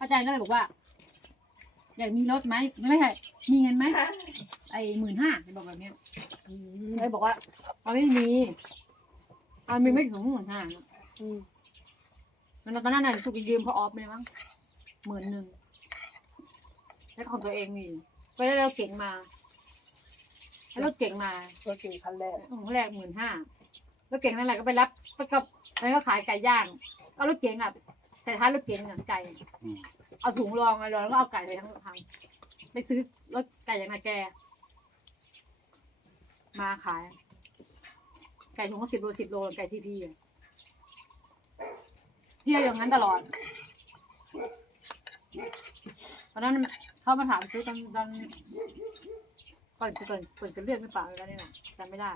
อาจารย์ก็เลยบอกว่า อยากมีรถไหมไม่ใช่มีเงินไหมไอ้หมื่นห้าบอกแบบเนี้ยเลยบอกว่าเอาไม่มีเอามีไม่ถึงหมื่นห้ามันตอนนั้นน่ะถูกยืมพอออฟเลยมั้งหมื่นหนึ่งแล้วของตัวเองนี่ก็ได้เราเก่งมาแล้วรถเก่งมาตัวเก่งคันแรกของแรกหมื่นห้าแล้วเก่งนั่นแหละก็ไปรับก็ก็แล้วก็ขายไก่ย่างเอารถเก๋งอะ ใส่ท้ายรถเก๋งอะไก่ อืม เอาถุงรองมาแล้วก็เอาไก่ไปทั้งทางไปซื้อรถไก่อย่างนาแก มาขาย ไก่ถุงก็สิบโลสิบโลไก่ที่พี่อะเที่ยวอย่างนั้นตลอดตอนนั้นเขามาถามซื้อตอนตอนก่อนก่อนก่อนจะเลือกไม่ป่าแล้วนี่แหละจำไม่ได้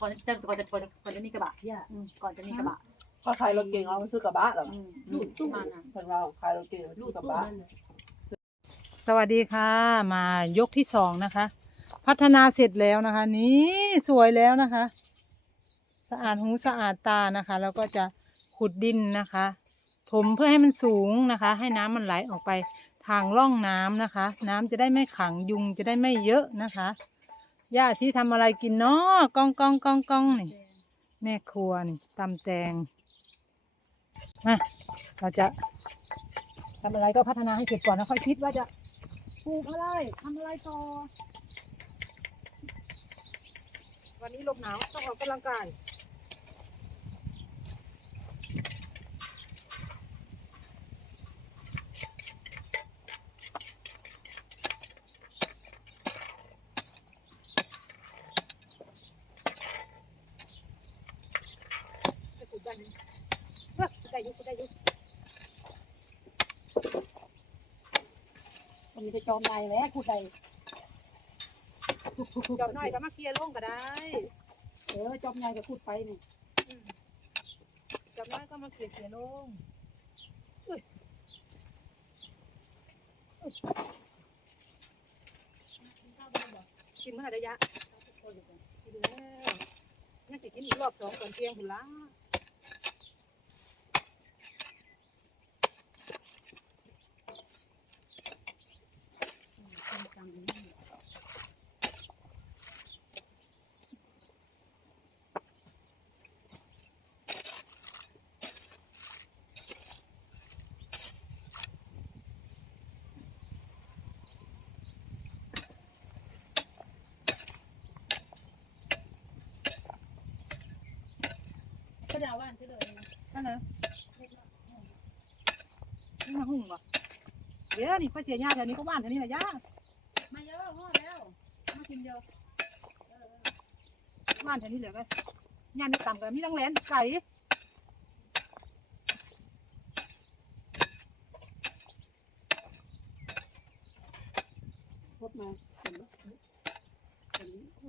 ก่อนจะก่อนจะก่อนจะก่อนจะมีกระบะย่าอืมก่อนจะมีกระบะ ก็ขายรถเก่งเอาไปซื้อกระบะเหรออืมลูกตู้มันอะเพิ่นว่าขายรถเก่งเอาไปซื้อกระบะสวัสดีค่ะ มายกที่สองนะคะ พัฒนาเสร็จแล้วนะคะ นี่สวยแล้วนะคะ สะอาดหูสะอาดตานะคะ แล้วก็จะขุดดินนะคะถมเพื่อให้มันสูงนะคะ ให้น้ำมันไหลออกไปทางร่องน้ำนะคะ น้ำจะได้ไม่ขังยุงจะได้ไม่เยอะนะคะย่าที่ทำอะไรกินเนาะกองกองกองกองนี่ แม่ครัวนี่ตำแตง มาเราจะทำอะไรก็พัฒนาให้เสร็จก่อนแล้วค่อยคิดว่าจะปลูกอะไรทำอะไรต่อ วันนี้ลมหนาวต้องออกกำลังกายจะขุดได้ไหมเฮ้ยขุดได้อยุขุดได้อยุ มันมีแต่จ อมในแหล้วพูดใดเดี๋ยวหน่อยก็มาเคลียร์ลงก็ได้เออจอมในก็พูดไปนี่เดี๋ยวหน่อยก็มาเคลียร์เคลียร์ลงอุ้ยอุ้ยกินเมื่อไหร่ระยะกินแล้วงั้นสิกินอีกรอบสองก่อนเที่ยงหุ่นละ ก็จะเอาว่านซื้อเลยนะ นั่นเหรอนี่มาหุ่งบ่เดี๋ยว นี่ข้อยเสียหญ้าแถวนี้ก็บ้านแถวนี้แหละย่ามาเยอะพ่อแล้วมากินเยอะบ้านแถวนี้เหลือก็หญ้าไม่ต่ำกันมีตั้งแหลนไก่พูดมาเห็นไหมเห็นไหม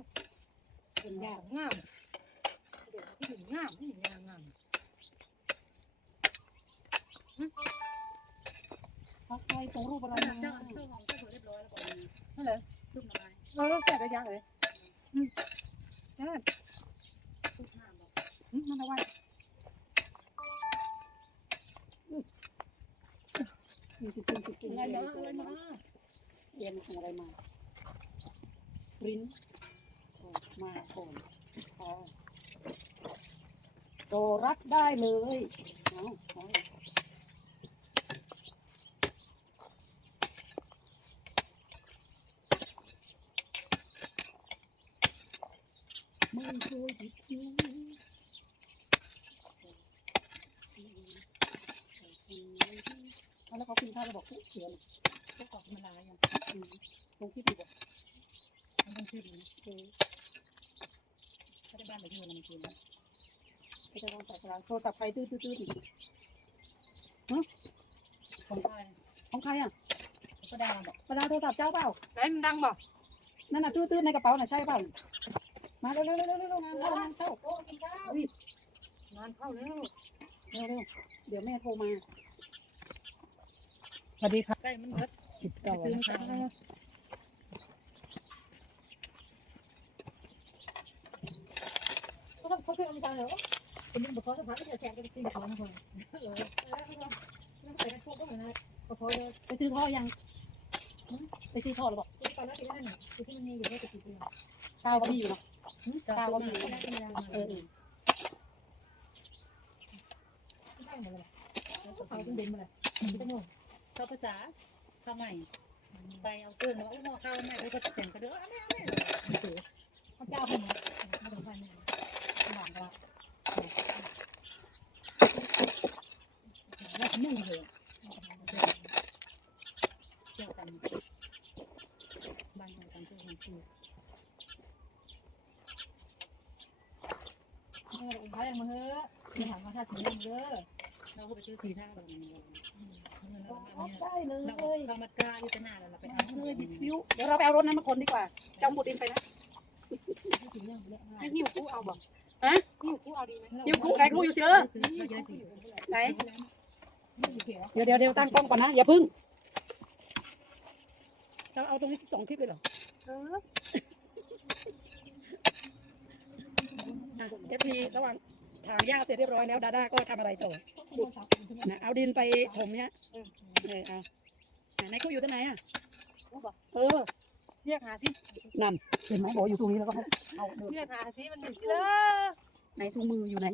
เป็นยากงามเดี๋ยวที่ถึงงามที่ถึงงามงาม พักไปส่งรูปอะไรมาเจ้าเจ้าของเจ้าสวยเรียบร้อยแล้วก่อนนั่นเหรอลูกละลายเราต้องแกะระยะเลยอืมแกะลูกห้าบอกอืมมันเอาไว้มีจริงจริงอะไรมาอะไรมาเรียนของอะไรมาปริ้นมาก่อนค่ะโตรับได้เลยเอาเอา ไม่เคยผิดเพี้ยนแล้วเขากินข้าวแล้วบอกเสียน ก็กรอกธรรมดา อย่างลงคิดดูบอกมันต้องชื่อนี้เอถ้าได้บ้านแบบนี้มันกินเขาจะลองใส่กระดาษโทรศัพท์ใครตื้อตื้อตื้อดิของใครของใครอะก็ได้บอกระดาษโทรศัพท์เจ้าเปล่าแล้วมันดังบ่นั่นน่ะตื้อตื้อในกระเป๋าน่ะใช่เปล่ามาเร็วเร็วเร็วเร็วเร็วงานเข้างานเข้าโอ้กินข้าวงานเข้าแล้วเร็วเร็วเดี๋ยวแม่โทรมาสวัสดีค่ะใกล้มันเบิด ติดต่อนะคะก็ต้องเขาเพื่อนมันเหรอเป็นบุคคลสถานที่จะแชร์กันจริงๆของคนเออแล้วก็ไปกันพวกก็เหมือนกันพอไปซื้อท่อยัง ไปซื้อท่อหรือบอกตอนนั้นที่นั่นที่มันมีอยู่ได้กี่ปีข้าวก็มีอยู่เนาะกาวก็มีไม่ได้เออได้หมดเลยเอาเป็นเบนมาเลยไม่ต้องงงข้าภาษา ข้าวใหม่ไปเอาเครื่องแล้วเอาหม้อข้าวใหม่ไปก็แต่งก็เด้ออาไม่เอาไม่ข้าเจ้าเป็นไม่ต้องใส่หวานก็แล้วนึ่งเลยเที่ยวกันบ้านกันกันทุกคนคือเออใช้มาเถอะมีถังมาถ้าถึงเรื่องเด้อเราก็ไปซื้อสีท่าแบบนี้เงินเรา มากเนี่ยได้เลยเราเรมกล้าที่จะหน้าเราไปเอาเลยบิฟิวเดี๋ยวเราไปเอารถนั้นมาคนดีกว่าเจ้าหมดดินไปนะถึงเรื่องเยอะมากให้หิวกู้เอาบอกหิ้วกูเอาดีไหมหิวกู้ใครกู้อยู่เชื่อไหนเดี๋ยวเดี๋ยวเดี๋ยวตั้งกล้องก่อนนะอย่าพึ่งเราเอาตรงนี้สิบสองคลิปเลยเหรอเออเอฟพีระหว่าง ถางหญ้าเสร็จเรียบร้อยแล้วดาด้าก็ทำอะไรต่อนะเอาดินไปถมเนี้ยเออเอาไหนกู้อยู่ที่ไหนอะเออเรียกหาสินั่นเห็นไหมบอกอยู่ตรงนี้แล้วก็เอาเดินเรียกหาสิมันอยู่ที่เด้อไหนถุงมืออยู่ไหน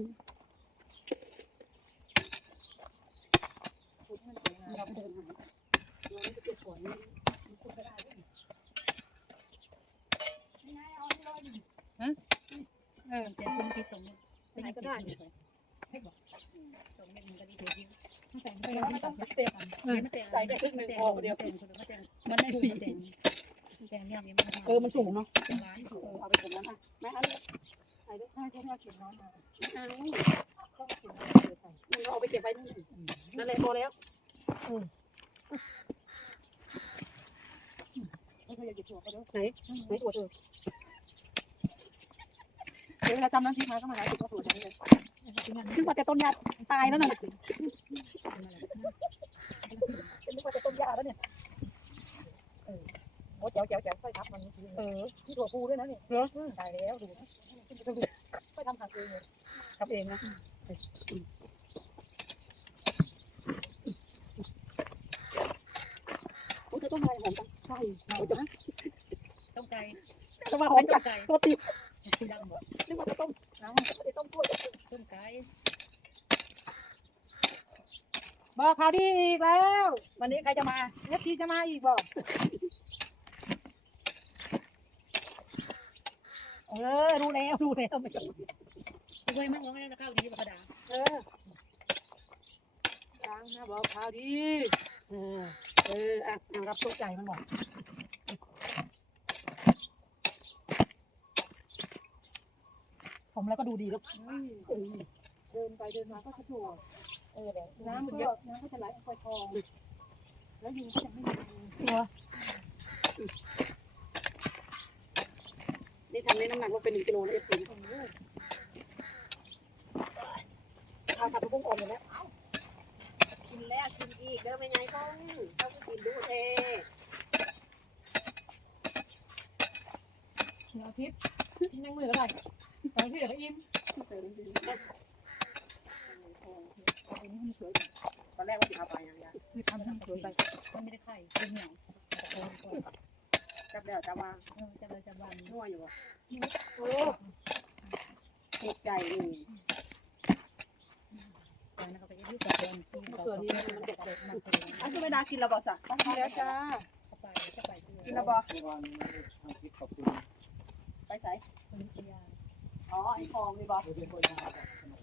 เราไปเดินหาเราไม่ไปเก็บฝนมันคุณก็ได้ด้วยเออเดี๋ยวคุณคิดสมมติไหน ก็ได้ให้บอกสมมติมันก็ดีเดียวแต่งไปแล้วที่ตัดสินเต็มเออไม่แต่งใส่แค่ครึ่งหนึ่งพอเดียวแต่งคนไม่แต่งมันไม่สีแต่งแต่งเนี่ยมันเออมันสูงเนาะร้านเอาไปถุงแล้วค่ะแม่อันนี้ใส่ได้ใช่ใช่เอาเข็มน้อยมาเอาก็เข็มน้อยเลยใส่มันเอาไปเก็บไว้นู่นนั่นแหละพอแล้วไม่เคยอยากจะถั่วก็เด้อไหนไหนตัวเธอ เดี๋ยวเวลาจำน้ำพริกมาก็มาหลายสิบก็ถั่วจะไม่เลยขึ้นมาแต่ต้นยาตายแล้วน่ะนึกว่าจะต้นยาแล้วเนี่ยโอ้แจ๋วแจ๋วแจ๋วค่อยทับมันนี่เออที่ถั่วพูด้วยนะเนี่ยเหรอตายแล้วดูค่อยทำผักเองเลยทำเองนะโอ้เธอต้องไงหอมจังใช่โอ้จะต้องไก่จะมาหอมจังตัวติดสี ดำหมดนึกว่าจะต้มน้ำจะต้มกล้วยต้มไก่บอกข่าวดีอีกแล้ว วันนี้ใครจะมาเอฟซีจะมาอีกบอกเออรู้แล้วรู้แล้วไม่ต้องเคยมันร้องให้ข้าวดีกว่ากระดาเออล้างนะบอกข่าวดี เออเอออะเอารับตัวใจมันหน่อยผ มแล้วก็ดูดีแล้วเดินไปเดินมาก็สะดวกเออเดี๋ยวน้ำน้ำมันมันเยเยอะอะน้ำก็จะไหลออกไปคลองแล้วยุงก็จะไม่มีตัวนี่ทำในน้ำหนักลดเป็นหนึ่งกิโลนะเอฟซีเอาทำเป็นกุ้งอ่อนเลยแล้วกินแล้วกินอีกเด้อไม่ไงพงต้องกินดูเทเหนือทิพย์ยังมือก็ได้ สองที่เดี๋ยวก็อิ่มตอนแรกว่าจะเอาไปอย่างเดียวคือทำทั้งสวยไปมันไม่ได้ไข่เป็นเหนียวจับแล้วจะมาเออจะเลยจะวันมั่วอยู่ะโอ้หมดใจนี่แต่นั่นก็ไปยืดกับเดินซีกับตัวนี้มันเด็กเด็กอันนี้ไม่ได้กินแล้วบ่สะกินแล้วจ้ากินแล้วบอไปใส่คุณพิย อ๋อไอ้คลองนี่บ่คุณวิทยา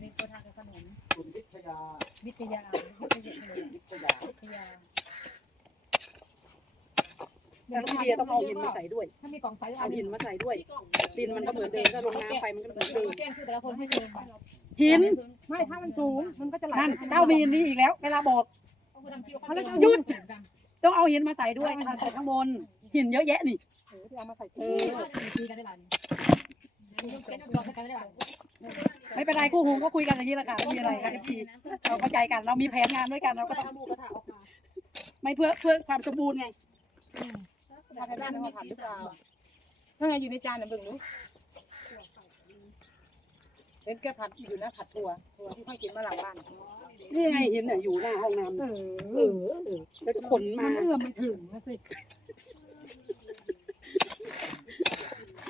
มีตัวทางกับขนมคุณวิทยาวิทยาวิทยาวิทยาวิทยาแล้วพี่เบียต้องเอาหินมาใส่ด้วย ถ้ามีกล่องใส่เอาหินมาใส่ด้วยดินมันก็เหมือนเดิมถ้าลงน้ำไปมันก็เหมือนเดิมแจ้งคือแต่ละคนให้เจอหินไม่ถ้ามันสูงมันก็จะไหลนั่นเจ้ามีนี่อีกแล้ว เวลาบอกหยุดต้องเอาหินมาใส่ด้วยมาใส่ข้างบนหินเยอะแยะนี่เออที่เอามาใส่เออตีกันได้หลาย ไม่เป็นไรคู่หูก็คุยกันอย่างนี้แหละค่ะไม่มีอะไรค่ะทีเราเข้าใจกัน เรามีแผนงานด้วยกันเราก็ต้องเอาหมูกระทะออกมาไม่เพื่อเพื่อความสมบูรณ์ไงมาในบ้านมาผ่านหรือเปล่าถ้าไงอยู่ในจานน่ะเบิ่งดูเห็นแกผัดอยู่นะผัดถั่วถั่วที่ค่อยกินมาหลังบ้านนี่ไงเห็นน่ะอยู่หน้าห้องน้ำเออเออเออแล้วขนมาเอื้อมไม่ถึงนะสิ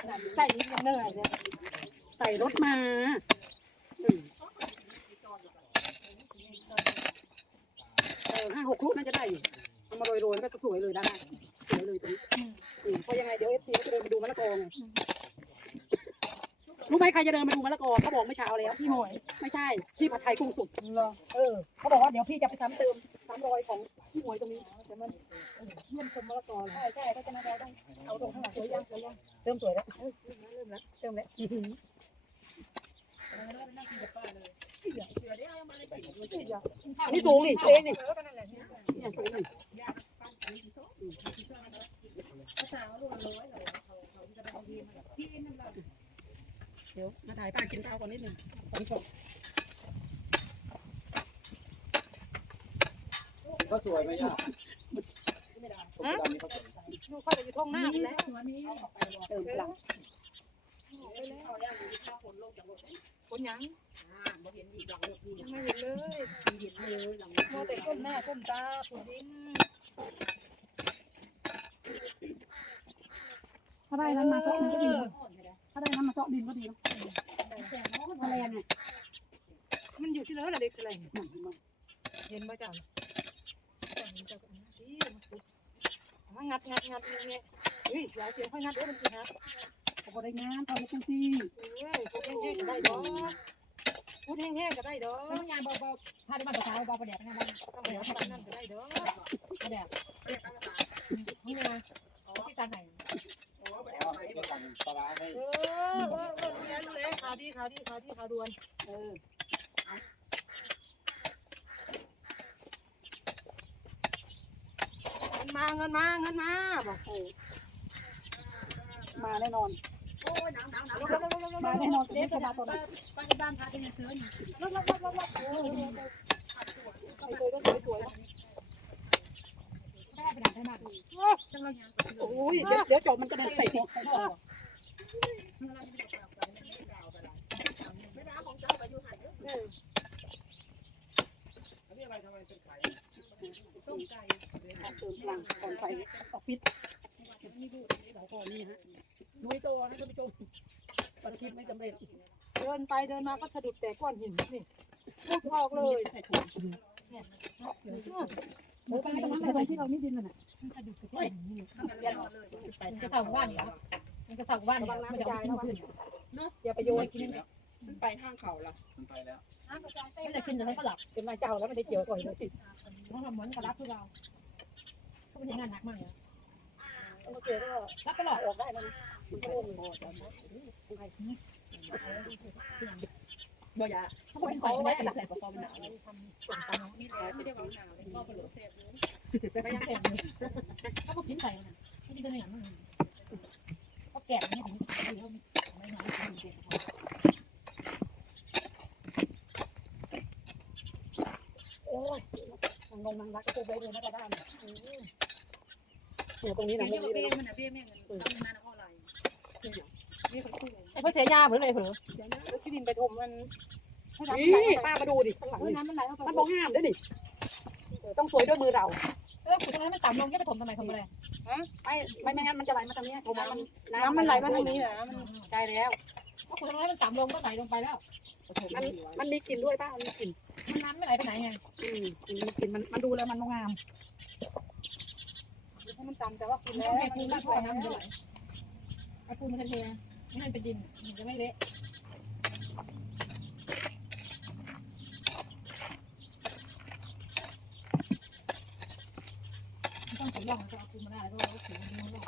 ใส่นิดยังเหนื่อยเลยใส่รถมาอืมเออห้าหกลูกน่าจะได้อยู่เอามาโรยๆก็จะสวยเลยได้สวยเลยตรงนี้อืมเพราะยังไงเดี๋ยวเอฟซีก็จะเดินมาดูมะละกอไงรู้ไหมใครจะเดินมาดูมะละกอเขาบอกเมื่อเช้าแล้วพี่หมวยไม่ใช่พี่ผัดไทยกุ้งสุกเหรอเออเขาบอกว่าเดี๋ยวพี่จะไปซ้ำเติมซ้ำรอยของพี่หมวยตรงนี้เดี๋ยวมัน เออเยี่ยมชมมะละกอเลยใช่ใช่ก็จะมาเราต้องเอาตรงข้างหลังสวยยังสวยยังเริ่มสวยแล้วเริ่มแล้วเริ่มแล้วอื้อหืออันนี้สูงนี่ตัวเองนี่เนี่ยสูงนี่เดี๋ยวมาถ่ายป้ากินข้าวก่อนนิดหนึ่งสองศพก็สวยไหมย่า ฮะดูเขาไปอยู่ท้องหน้าไปแล้วเติมพลังคนยังบ่เห็นอีกหลังรถนี่ไม่เห็นเลยเห็นเลยหลังแต่ก้นหน้าก้นตาขุดดินถ้าได้นั้นมาเซาะดินก็ดีถ้าได้นั้นมาเซาะดินก็ดีนะแมลงอะมันอยู่ที่เลยแหละเด็กแสลงหนังมันเห็นป่ะ จ๊ะงัดงัดงัดเนี่ยเฮ้ยอย่าเสียงค่อยงัดเด้อมันสิฮะเขาบอได้งานทำมาจังซี่เอ้ยพูดแห้งๆก็ได้ดอกพูดแห้งๆก็ได้ดอกงานเบาๆถ้าได้มาประชาเบาประเดี๋ยวงานบ้านต้องเดี๋ยวทำนั่นก็ได้ดอกประเดี๋ยวนี่ไงที่ตาไหนสาร้าให้เออเออเออรู้แล้วรู้แล้วข่าวดีข่าวดีข่าวดีข่าวด่วนเออ เงิ นมาเงินมาเงินมาบอกเออมาแน่นอนโอ้ยหนาวหนาวหนาวมาแน่นอนเจ๊จะมาตอนไหนป้าที่บ้านพาไปเงินซื้อนี่ไปเลยก็สวยๆนะได้ไปไหนได้มาดูจังเลยโอ้ยเดี๋ยวเดี๋ยวจบมันจะเดินใส่หัวไม่ได้ของเจ้าไปอยู่หันเด้ออันนี้อะไรทำไมเป็นไข่ เติมพลังก่อนไปออกฟิตสองคนนี่ฮะนุ้ยโตนะท่านผู้ชมปฏิทินไม่สำเร็จ เดินไปเดินมาก็สะดุดแต่ก้อนหินนี่ลูกออกเลยใส่ถุงเออไปตรงนั้นเลยที่เราไม่ดินมันอะสะดุดแต่ก้อนหินนี่มันจะเสาบ้านเหรอมันจะเสาบ้านเหรอมันจะเอาไปกินคืนอย่าไปโยนกินนี่มันไปทางเขาล่ะมันไปแล้วไม่ได้กินแต่ให้เขาหลับเป็นนายเจ้าแล้วไม่ได้เกี่ยวก่อนเลยเพราะเราเหมือนกับรักพวกเรา เขาเป็นงานหนักมากเลยโอเคก็รักตลอดออกได้แล้วมันก็ลงหมดบ่อยาเขาบอกเป็นใส่ไม่ได้ใส่ปกครองหนาวนี่แหละไม่ได้ว่าหนาวเลยก็เป็นรถเสียบเลยไม่ยังแก่เลยเขาบอกกินใส่นะไม่ได้เป็นอย่างนั้นเขาแก่เนี่ยถึงเขาไม่น้อยเด็กโอ้ยนงงนางรักก็ตัวเบสเลยนะกระด้าน เนี่ยตรงนี้นะเบี้มุยมนี้เบี้เลยยมันน่ะเบี้ยแม่เงินต้องนานเท่าไหร่นี่เขาคุยไอ้พ่อเสียยาเหมือนเลยเหรอแล้วที่ดินไปถมมันนี่ป้ามาดูดิข้างหลังเออนี่น้ำมันไหลเข้าไปมันบอกห้ามด้วยดิต้องสวยด้วยมือเราเออขุดตรงนั้นมันต่ำลงแค่ไปถมทำไมทำอะไรไม่ไม่ไม่งั้นมันจะไหลมาทางนี้ถมมันน้ำมันไหลมาทางนี้นะมันใช่แล้วก็ขุดตรงนั้นมันต่ำลงก็ไหลลงไปแล้ว มันมันมีกลิ่นด้วยป้ามันมีกลิ่นน้ำไม่ไหลไปไหนไงอืมมันมีกลิ่นมันมันดูแล้วมันงาม ถ้มันต่ำแต่ว่าคุณแล้วไอ้ปูนลาดไปน้ำมันจะไหลไอ้ปูนมันจะเทไม่ให้เป็นดินมันจะไม่เละต้องสำรองจะเอาปูนมาได้แล้วก็ถือมันลง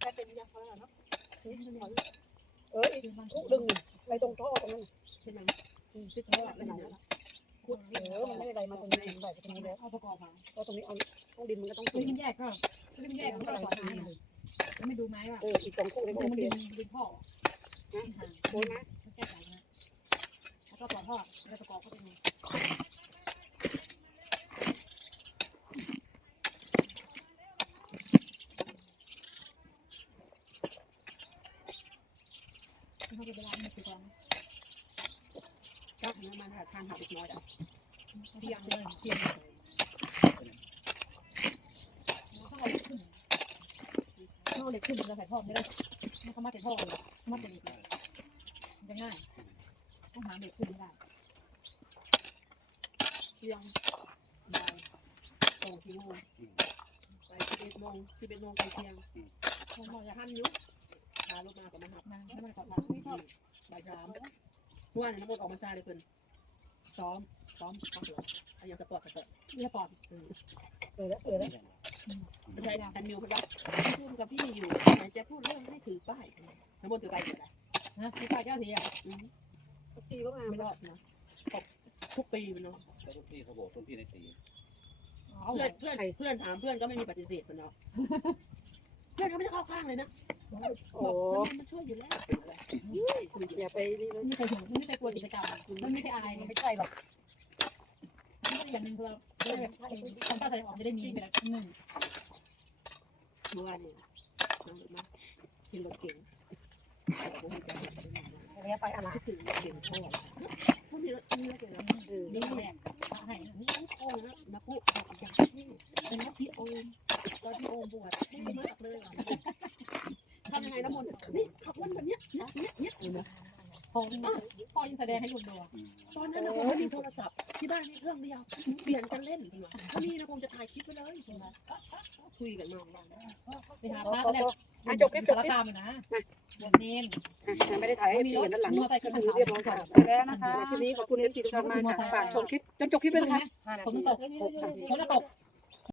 แต่เป็นยาพาราเนาะ ทุกดึงไปตรงท่อตรงนั้นใช่ไหมซิดท่อไปไหนแล้วขุดเออมันไม่อะไรมาตรงนี้ใส่ไปตรงนี้แล้วเอาประกอบมาก็ตรงนี้เอาต้องดินมันก็ต้องเฮ้ขุยนแยกก็เฮ้ยมันแยกก็ประกอบมาแล้วไม่ดูไหมว่าเอออีกสองคู่ในมันเปลี่ยนดินพ่อโอ้ยนะแก้ไขนะแล้วก็ปล่อยพ่อแล้วประกอบก็เป็นไงเขาจะเวลาไม่ติดกัน จับเนื้อมันค่ะทานหอมอีกน้อยอะ เพียงเลยเพียงเขาเอาเด็กขึ้นเขาเอาเด็กขึ้นเราใส่พ่อไม่ได้เขามาใส่พ่อเลยมาใส่เด็กจะง่ายต้องหาเด็กขึ้นไม่ได้เที่ยงบ่ายสองชั่โมงไปสิบเอ็ดโมงสิบเอ็ดโมงไปเที่ยงต้องบอกอยากท่านอยุพาลูกมากับมาหับมันให้มันขอทานไม่ชอบบ่ายสามเมื่อวานน้ำมันออกมาซาเลยเพิ่นซ้อมซ้อมพักหรออันยังสปอร์ตสปอร์ต เรียบปอดเออแล้วเออแล้ว ไม่ใช่อันมิวเพิ่นว่าพูดกับพี่อยู่ไหนจะพูดเรื่องให้ถือป้ายน้ำมันถือป้ายอยู่ไหนนะมีป้ายเจ้าสีอะปีก็มาไม่รอดนะตกทุกปีมันเนาะแต่ทุกที่เขาบอกทุกที่ในสีอ๋อเพื่อนเพื่อนเพื่อนถามเพื่อนก็ไม่มีปฏิเสธมันเนาะเพื่อนก็ไม่ได้เข้าข้างเลยนะบอกมันมันช่วยอยู่แล้วอย่าไปนี่เลยไม่เคยถึงไม่เคยกลัวกิจกรรมมันไม่ได้อายไม่ใช่หรอกไม่ได้อย่างหนึ่งคือเรา คนถ้าใส่ออกจะได้มีเป็นหนึ่งเมื่อวานนี้น้องมากินรถเก่งรียกไปอะไรถึงเก่งพ่อพวกนี้รถมีเก่งแล้วเออนี่แหละให้นี่พ่อนะนะปุ๊อยากให้เป็นรถพี่โอมตอนพี่โอมบวชเท่มาเลยทำยังไงน้ำมนนี่ขับวนแบบเนี้ยเนี้ยเนี้ยเนี้ยพ่อพ่อยังแสดงให้ลูกดูตอนนั้นนะผมไม่มีโทรศัพท์ที่บ้านมีเครื่องเดียวเปลี่ นกันเล่นถ้ามีนะผมจะถ่ายคลิปไปเลยคุยกันมาบ้างไปหาพระเนี่ยจบคลิปจบคำนะบวชเนนไม่ได้ถ่ายให้มีเสีรยถด้านหลังมีมอเตอร์ไซค์ถืกันอเรียบร้อยค่ะแล้วนะคะคลิปนี้ขอบคุณเอฟซีทุกท่านมากค่ะฝากชมคลิปจนจบคลิปเลยนะคะฝนตกฝนตก